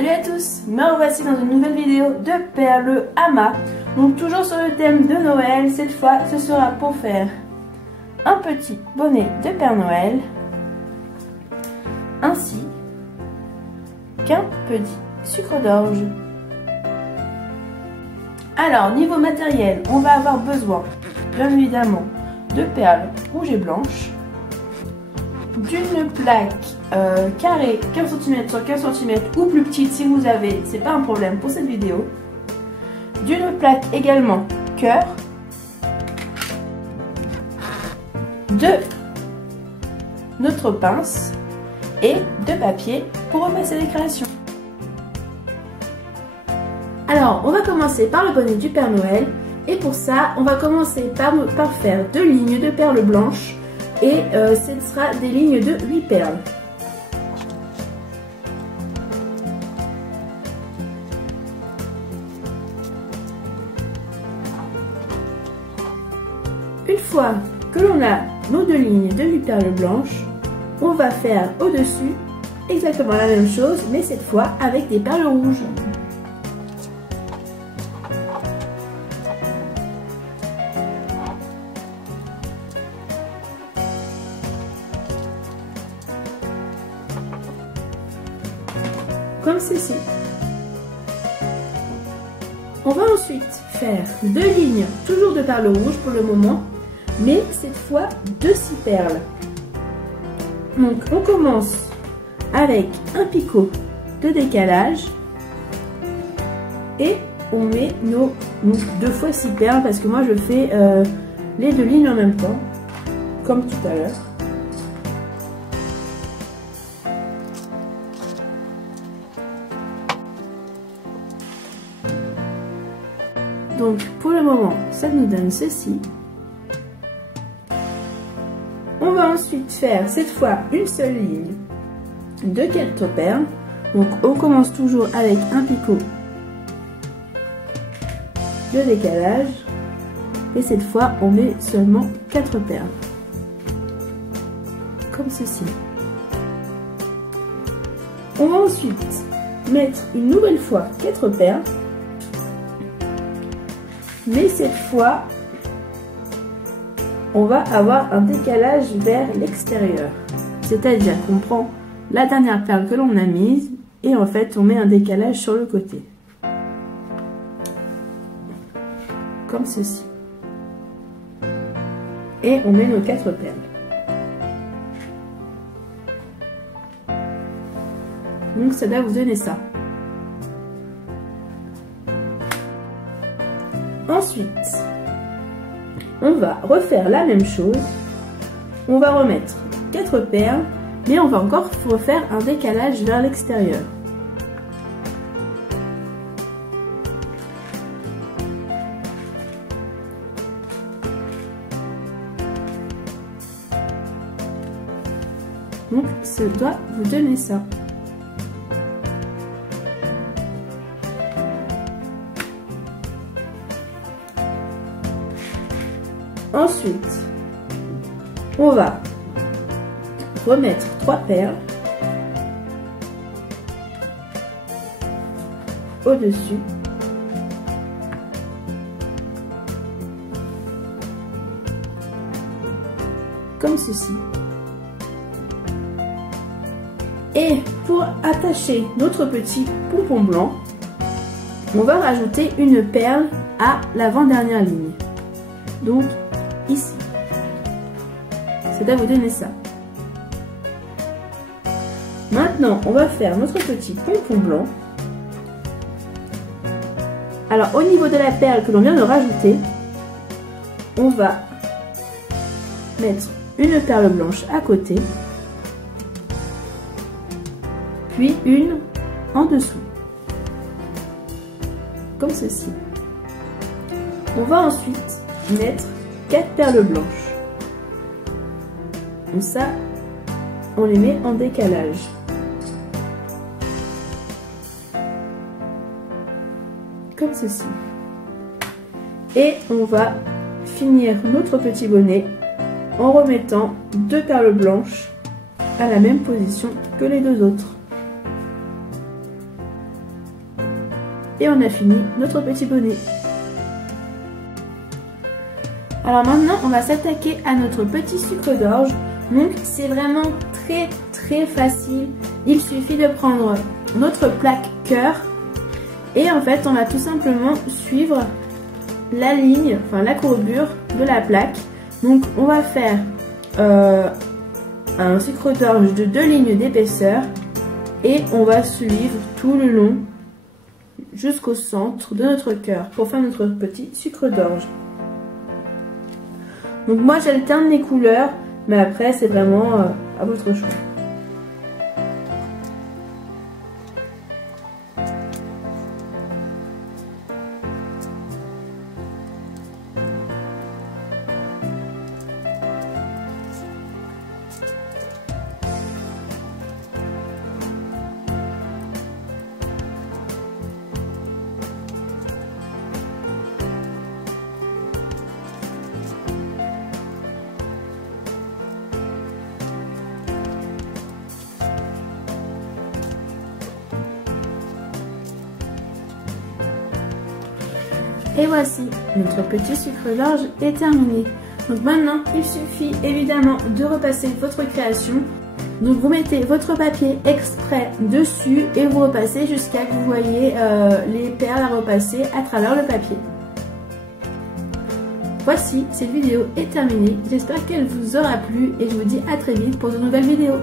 Salut à tous, me revoici dans une nouvelle vidéo de perles amas. Donc toujours sur le thème de Noël, cette fois ce sera pour faire un petit bonnet de Père Noël, ainsi qu'un petit sucre d'orge. Alors niveau matériel, on va avoir besoin bien évidemment de perles rouges et blanches, d'une plaque carrée 15 cm sur 15 cm ou plus petite si vous avez, c'est pas un problème pour cette vidéo, d'une plaque également cœur, de notre pince et de papier pour repasser les créations. Alors on va commencer par le bonnet du Père Noël et pour ça on va commencer par faire 2 lignes de perles blanches et ce sera des lignes de 8 perles. Une fois que l'on a nos 2 lignes de 8 perles blanches, on va faire au-dessus exactement la même chose, mais cette fois avec des perles rouges. Comme ceci. On va ensuite faire 2 lignes, toujours de perles rouges pour le moment, mais cette fois de 6 perles. Donc on commence avec un picot de décalage et on met nos 2 fois 6 perles parce que moi je fais les 2 lignes en même temps, comme tout à l'heure. Donc pour le moment, ça nous donne ceci. On va ensuite faire cette fois une seule ligne de 4 perles. Donc on commence toujours avec un picot de décalage et cette fois on met seulement 4 perles. Comme ceci. On va ensuite mettre une nouvelle fois 4 perles. Mais cette fois, on va avoir un décalage vers l'extérieur. C'est-à-dire qu'on prend la dernière perle que l'on a mise et en fait on met un décalage sur le côté. Comme ceci. Et on met nos 4 perles. Donc ça doit vous donner ça. Ensuite, on va refaire la même chose. On va remettre 4 perles, mais on va encore refaire un décalage vers l'extérieur. Donc, ça doit vous donner ça. Ensuite, on va remettre 3 perles au-dessus. Comme ceci. Et pour attacher notre petit pompon blanc, on va rajouter une perle à l'avant-dernière ligne. Donc, ici. Ça doit vous donner ça. Maintenant, on va faire notre petit pompon blanc. Alors, au niveau de la perle que l'on vient de rajouter, on va mettre une perle blanche à côté, puis une en dessous, comme ceci. On va ensuite mettre 4 perles blanches. Donc ça, on les met en décalage. Comme ceci. Et on va finir notre petit bonnet en remettant 2 perles blanches à la même position que les 2 autres. Et on a fini notre petit bonnet. Alors maintenant, on va s'attaquer à notre petit sucre d'orge. Donc c'est vraiment très facile. Il suffit de prendre notre plaque cœur et en fait on va tout simplement suivre la ligne, enfin la courbure de la plaque. Donc on va faire un sucre d'orge de 2 lignes d'épaisseur et on va suivre tout le long jusqu'au centre de notre cœur pour faire notre petit sucre d'orge. Donc moi j'alterne les couleurs, mais après c'est vraiment à votre choix. Et voici, notre petit sucre d'orge est terminé. Donc maintenant, il suffit évidemment de repasser votre création. Donc vous mettez votre papier exprès dessus et vous repassez jusqu'à ce que vous voyez les perles à repasser à travers le papier. Voici, cette vidéo est terminée. J'espère qu'elle vous aura plu et je vous dis à très vite pour de nouvelles vidéos.